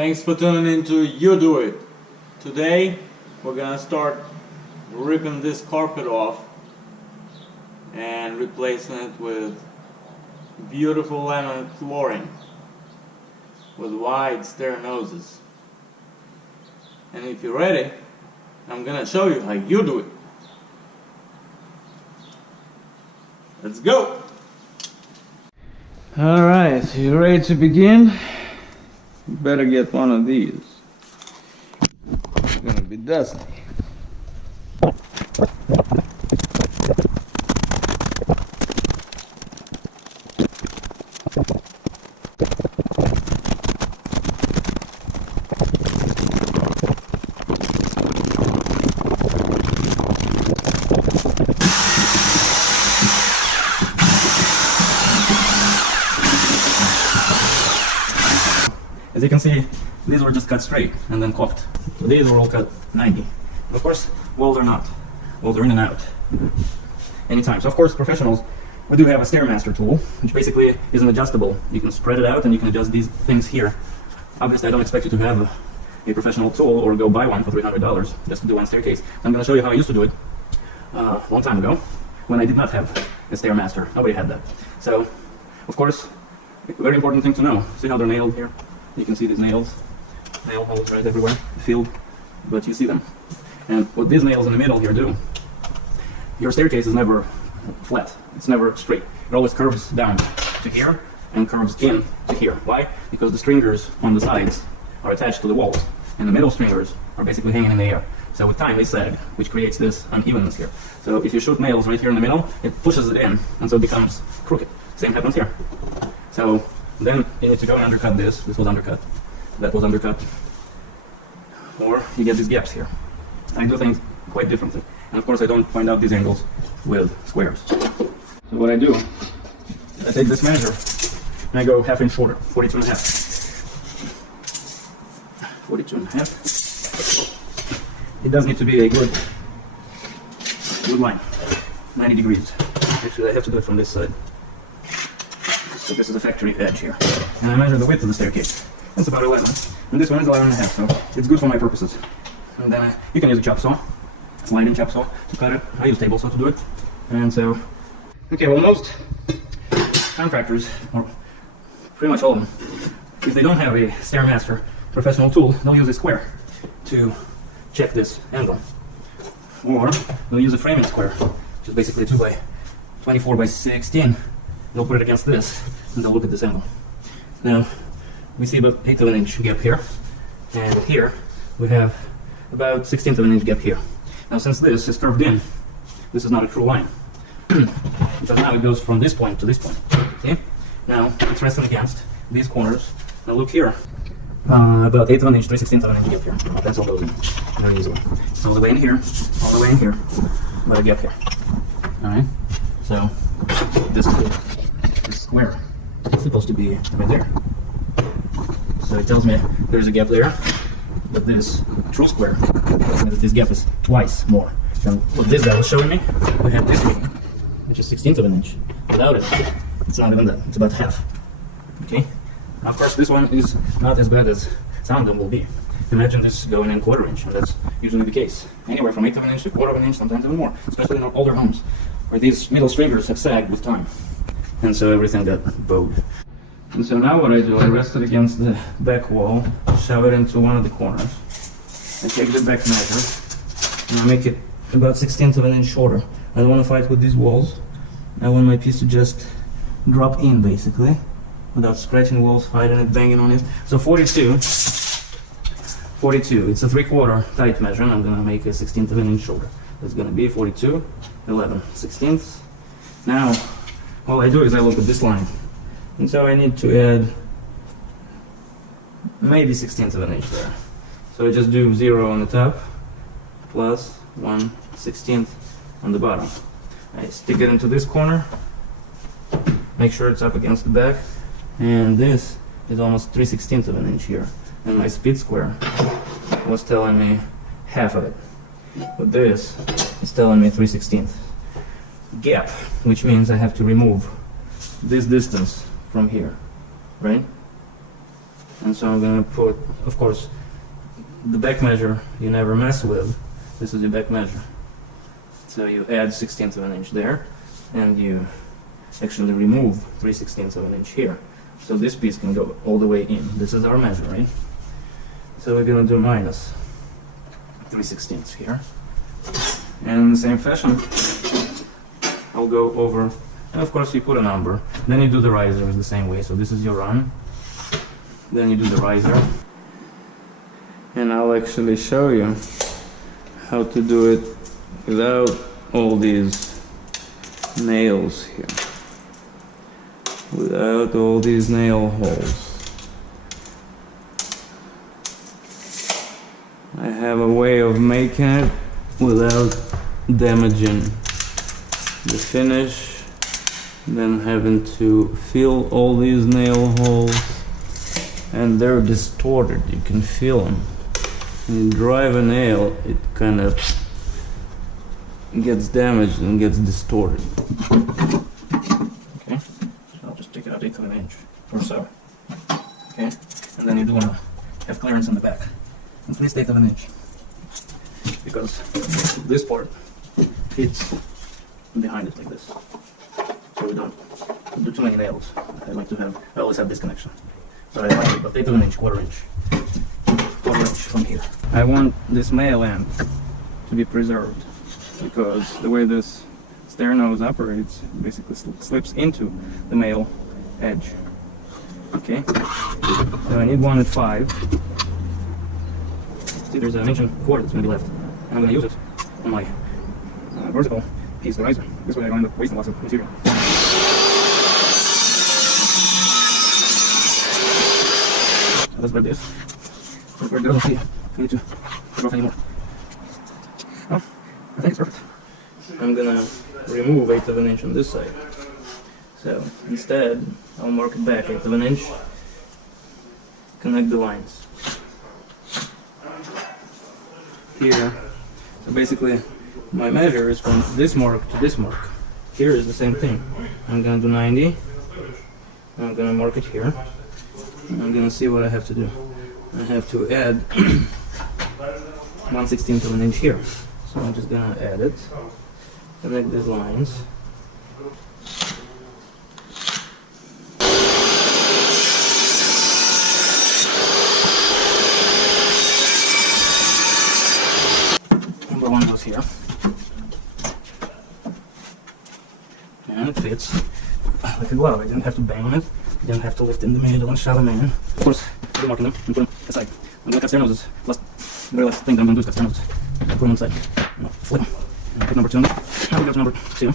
Thanks for tuning into YouDoIt. Today we're gonna start ripping this carpet off and replacing it with beautiful laminate flooring with wide stair noses. And if you're ready, I'm gonna show you how you do it. Let's go! Alright, you ready to begin? You better get one of these. It's gonna be dusty. As you can see, these were just cut straight and then caulked. So these were all cut 90. And of course, walls are not. Walls are in and out anytime. So of course, professionals, we do have a Stairmaster tool, which basically is an adjustable. You can spread it out and you can adjust these things here. Obviously, I don't expect you to have a professional tool or go buy one for $300 just to do one staircase. I'm going to show you how I used to do it a long time ago when I did not have a Stairmaster. Nobody had that. So, of course, a very important thing to know. See how they're nailed here? You can see these nails, nail holes right everywhere, field, but you see them. And what these nails in the middle here do, your staircase is never flat, it's never straight. It always curves down to here and curves in to here. Why? Because the stringers on the sides are attached to the walls, and the middle stringers are basically hanging in the air. So with time they sag, which creates this unevenness here. So if you shoot nails right here in the middle, it pushes it in, and so it becomes crooked. Same happens here. So then you need to go and undercut this. This was undercut. That was undercut. Or you get these gaps here. I do things quite differently. And of course I don't find out these angles with squares. So what I do, I take this measure and I go half inch shorter, 42 and a half. 42 and a half. It does need to be a good line, 90 degrees. Actually I have to do it from this side. So this is the factory edge here. And I measure the width of the staircase. It's about 11. And this one is 11 and a half, so it's good for my purposes. And then you can use a chop saw, sliding chop saw to cut it. I use table saw to do it. And so, okay, well most contractors, or pretty much all of them, if they don't have a Stairmaster professional tool, they'll use a square to check this angle. Or they'll use a framing square, which is basically 2 by 24 by 16. They'll put it against this, and they'll look at this angle. Now, we see about 1/8 of an inch gap here, and here we have about 1/16 of an inch gap here. Now, since this is curved in, this is not a true line, because now it goes from this point to this point. See? Now, it's resting against these corners. Now look here, about 1/8 of an inch, 3/16 of an inch gap here. My pencil goes in very easily. All the way in here, all the way in here, about a gap here. All right. So this square is supposed to be right there. So it tells me there's a gap there, but this true square tells me that this gap is twice more than what this guy was showing me. We have this reading, which is 1/16 of an inch. Without it, it's not even that. It's about half. Okay. Now, of course, this one is not as bad as some of them will be. Imagine this going in 1/4 inch, and that's usually the case. Anywhere from 1/8 of an inch to 1/4 of an inch, sometimes even more, especially in older homes, where these middle stringers have sagged with time. And so everything got bowed. And so now what I do, I rest it against the back wall, shove it into one of the corners. I take the back measure, and I make it about 1/16 of an inch shorter. I don't want to fight with these walls. I want my piece to just drop in, basically, without scratching walls, fighting it, banging on it. So 42, it's a 3/4 tight measure, and I'm going to make a 1/16 of an inch shorter. It's going to be 42, 11/16. Now, all I do is I look at this line, and so I need to add maybe 1/16 of an inch there. So I just do 0 on the top, plus 1/16 on the bottom. I stick it into this corner, make sure it's up against the back, and this is almost 3/16 of an inch here. And my speed square was telling me half of it, but this is telling me 3/16 gap, which means I have to remove this distance from here, right? And so I'm going to put, of course, the back measure you never mess with. This is the back measure. So you add 1/16 of an inch there, and you actually remove 3/16 of an inch here. So this piece can go all the way in. This is our measure, right? So we're going to do minus 3/16 here. And in the same fashion, I'll go over, and of course you put a number. Then you do the riser the same way. So this is your run. Then you do the riser. And I'll actually show you how to do it without all these nails here. Without all these nail holes. I have a way of making it without damaging the finish, then having to fill all these nail holes, and they're distorted, you can feel them. When you drive a nail, it kind of gets damaged and gets distorted. Okay, so I'll just take out 1/8 of an inch or so. Okay, and then you do want to have clearance in the back. At least 1/8 of an inch. Because this part fits behind it like this. So we don't do too many nails. I like to have, I always have this connection. So I like about 1/8 of an inch, quarter inch from here. I want this male end to be preserved because the way this stair nose operates basically slips into the male edge. Okay, so I need one at 5. See, there's an 1.25 inch that's going to be left, and I'm going to use it on my vertical piece, the riser. This way I don't end up wasting lots of material. So let's grab this. Let's grab the other. See, I need to put off anymore. Well, I think it's perfect. I'm going to remove 1/8 of an inch on this side. So instead, I'll mark it back 1/8 of an inch. Connect the lines. Here, so basically my measure is from this mark to this mark. Here is the same thing. I'm gonna do 90. I'm gonna mark it here. I'm gonna see what I have to do. I have to add 1/16 of an inch here. So I'm just gonna add it, connect these lines. One goes here, and it fits like a glove. I didn't have to bang on it, I didn't have to lift in the middle and shove them in. Of course, I'm marking them and put them aside. I'm gonna cut stair noses. The very last thing that I'm gonna do is cut stair noses. Put them aside, flip them, and pick number 2. Now we go to number 2.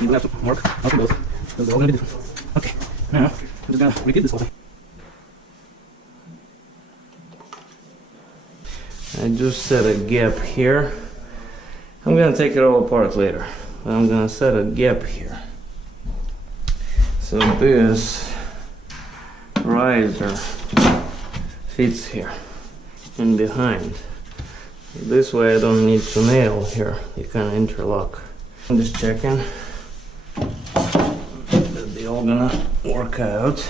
You will have to mark out for both, because they're all gonna be different. Okay, now I'm just gonna repeat this whole thing. I just set a gap here. I'm gonna take it all apart later, but I'm gonna set a gap here. So this riser fits here and behind. This way I don't need to nail here, you kind of interlock. I'm just checking that they all gonna work out.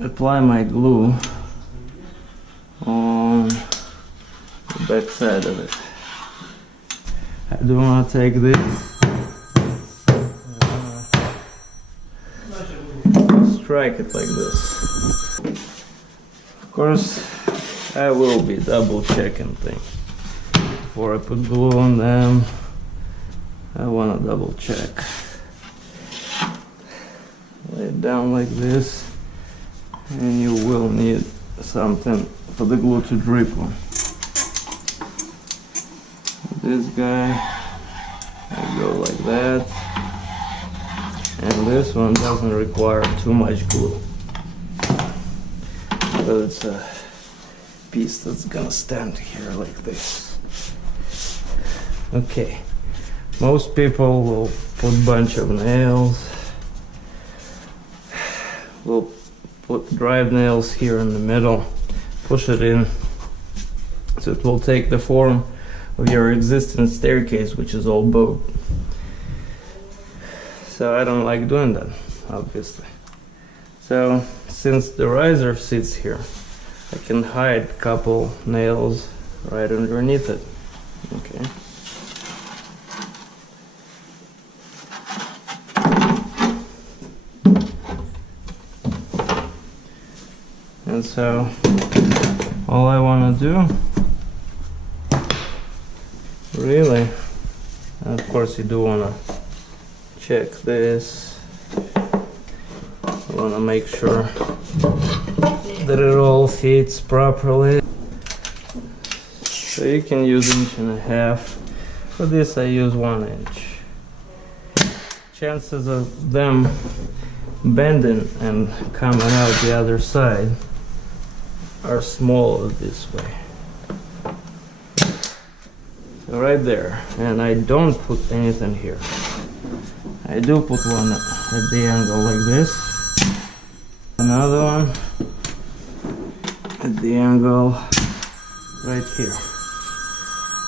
Apply my glue on the back side of it. I do want to take this, strike it like this. Of course, I will be double checking things before I put glue on them. I want to double check. Lay it down like this. And you will need something for the glue to drip on. This guy, I go like that, and this one doesn't require too much glue, but it's a piece that's gonna stand here like this. Okay, most people will put a bunch of nails. We'll put drive nails here in the middle, push it in, so it will take the form of your existing staircase, which is all bowed. So I don't like doing that, obviously. So since the riser sits here, I can hide a couple nails right underneath it. Okay. And so all I want to do, really, and of course you do want to check this. You want to make sure that it all fits properly. So you can use 1.5 inches. For this I use 1 inch. Chances of them bending and coming out the other side are smaller this way. So right there, and I don't put anything here. I do put one at the angle like this, another one at the angle right here.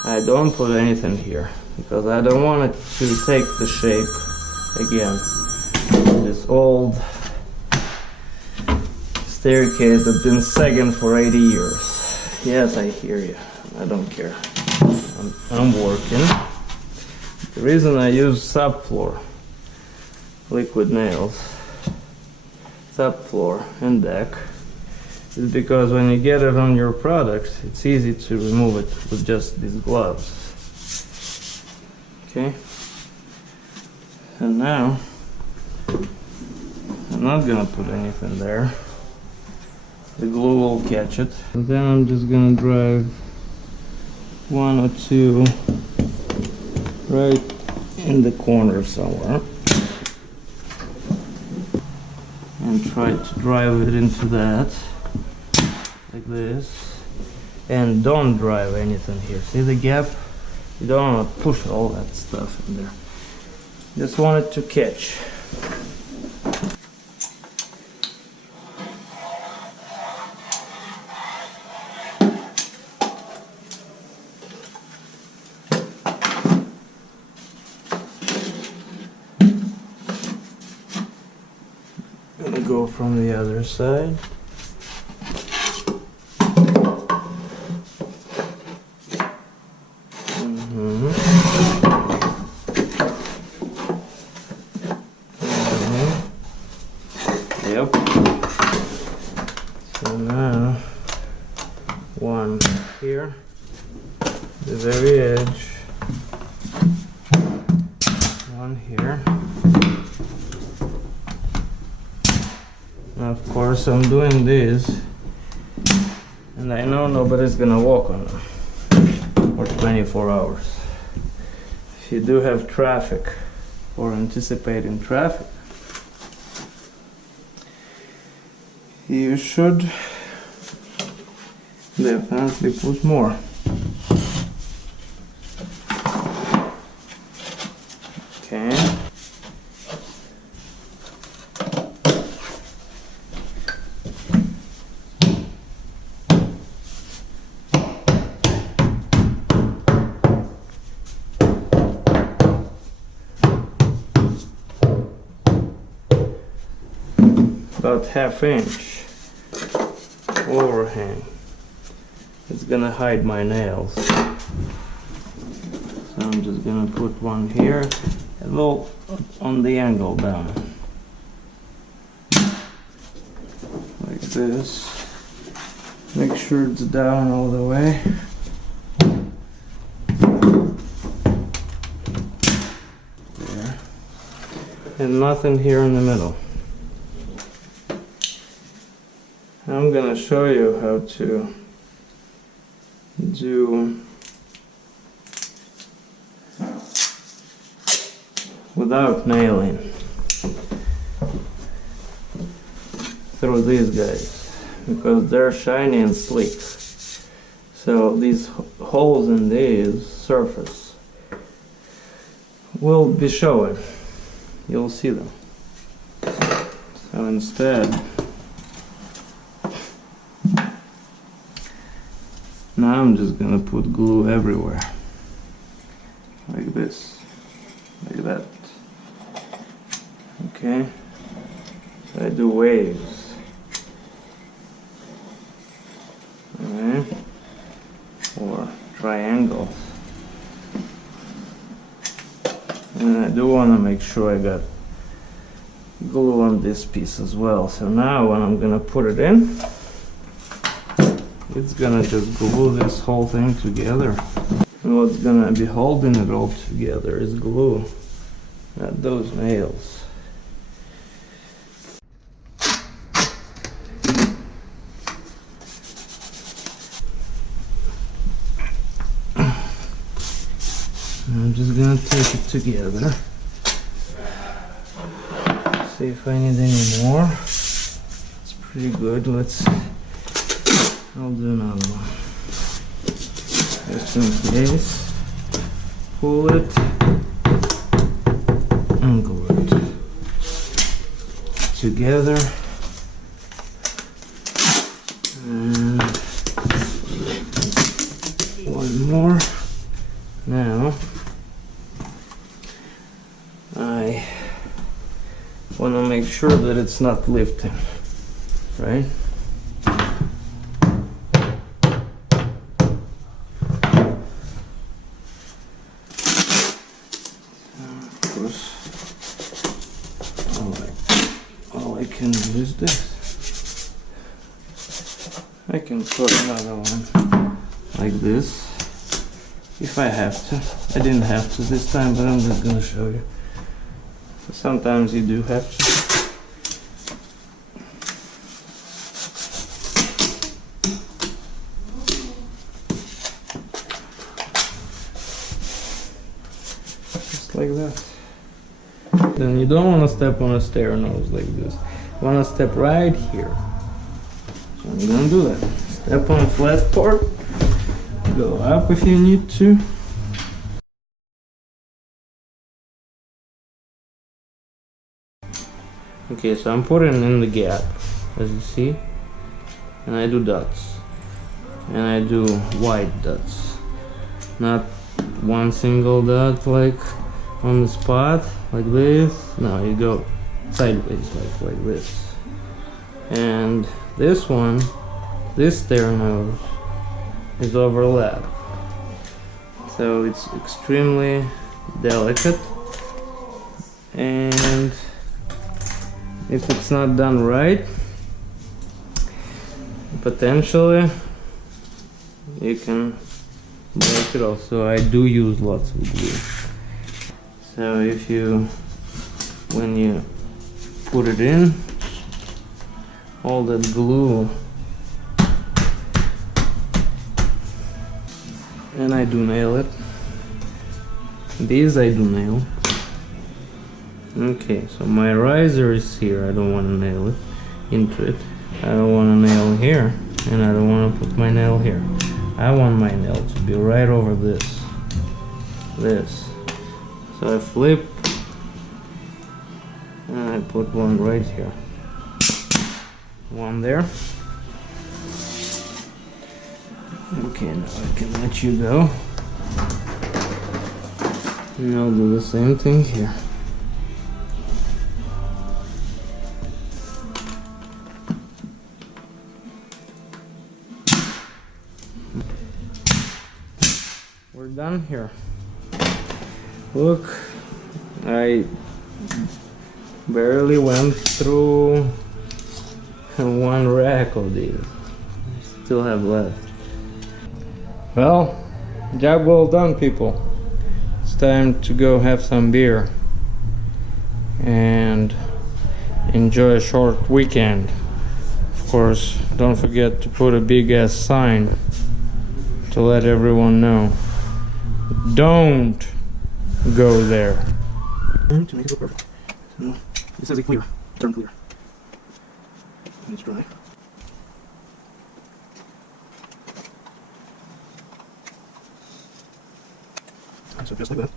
I don't put anything here because I don't want it to take the shape again. This old staircase that's been sagging for 80 years. Yes, I hear you. I don't care. I'm working. The reason I use subfloor liquid nails, subfloor and deck, is because when you get it on your products, it's easy to remove it with just these gloves. Okay? And now, I'm not gonna put anything there. The glue will catch it. And then I'm just gonna drive 1 or 2 right in the corner somewhere. And try to drive it into that, like this. And don't drive anything here. See the gap? You don't want to push all that stuff in there. Just want it to catch. Gonna go from the other side. Yep. So now, one here, the very edge, one here. Now, of course, I'm doing this, and I know nobody's gonna walk on them for 24 hours. If you do have traffic or anticipating traffic, you should definitely put more. Okay. About 1/2 inch overhang. It's gonna hide my nails. So I'm just gonna put one here, a little on the angle down. Like this. Make sure it's down all the way. There. And nothing here in the middle. I'm gonna show you how to do without nailing through these guys, because they're shiny and sleek. So these holes in these surface will be showing. You'll see them. So instead, now I'm just gonna put glue everywhere, like this, like that. Okay, so I do waves. Alright, or triangles. And I do want to make sure I got glue on this piece as well. So now when I'm gonna put it in, it's gonna just glue this whole thing together. And what's gonna be holding it all together is glue, not those nails. I'm just gonna take it together. See if I need any more. It's pretty good. I'll do another one. Just in case. Pull it and glue it together. And one more. Now I want to make sure that it's not lifting, right? Of course, all I can do is this. I can put another one like this if I have to. I didn't have to this time, but I'm just gonna show you. Sometimes you do have to. Just like that. Then you don't want to step on a stair nose like this. You want to step right here. So I'm gonna do that. Step on a flat part. Go up if you need to. Okay, so I'm putting in the gap, as you see, and I do dots, and I do wide dots, not one single dot like on the spot, like this. No, you go sideways like this. And this one, this stair nose, is overlapped, so it's extremely delicate, and if it's not done right, potentially you can break it off. So I do use lots of glue. So when you put it in, all that glue, and I do nail it. These I do nail. Okay, so my riser is here. I don't want to nail it into it. I don't want to nail here, and I don't want to put my nail here. I want my nail to be right over this. So I flip, and I put one right here. One there. Okay, now I can let you go. And I'll do the same thing here. We're done here. Look, I barely went through one rack of these. Still have left. Well, job well done, people. It's time to go have some beer and enjoy a short weekend. Of course, don't forget to put a big ass sign to let everyone know. Don't go there. And to make it look perfect. So this is a clear, turn clear. And it's dry. So just like that.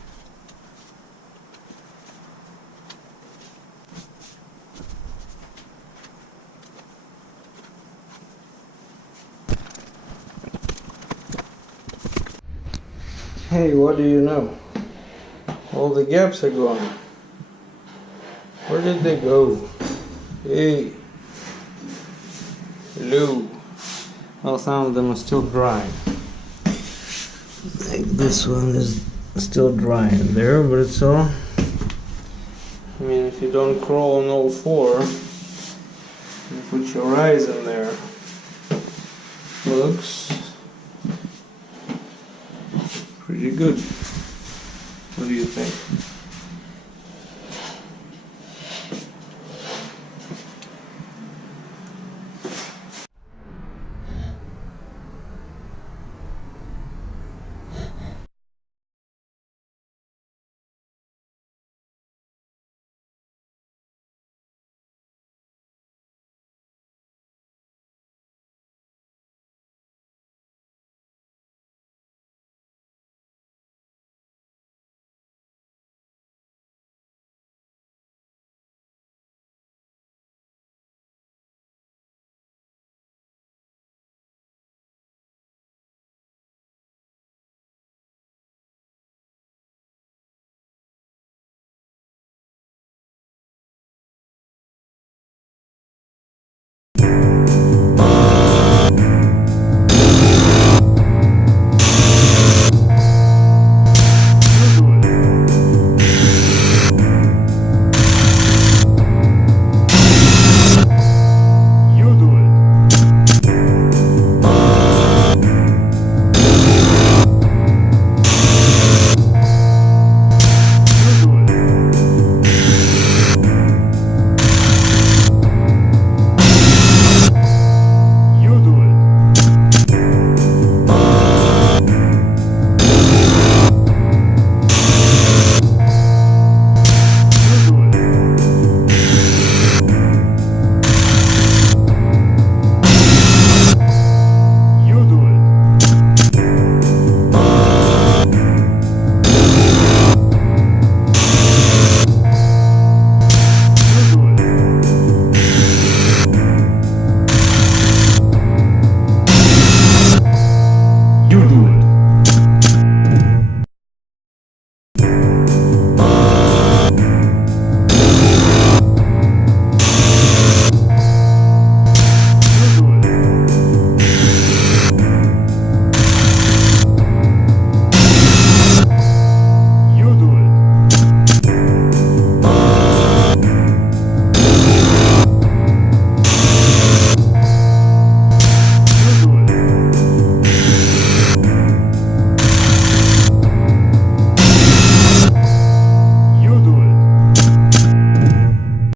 Hey, what do you know? All the gaps are gone. Where did they go? Hey. Hello. Well, some of them are still dry. Like this one is still dry in there, but it's all... I mean, if you don't crawl on all four, you put your eyes in there. Looks pretty good. What do you think?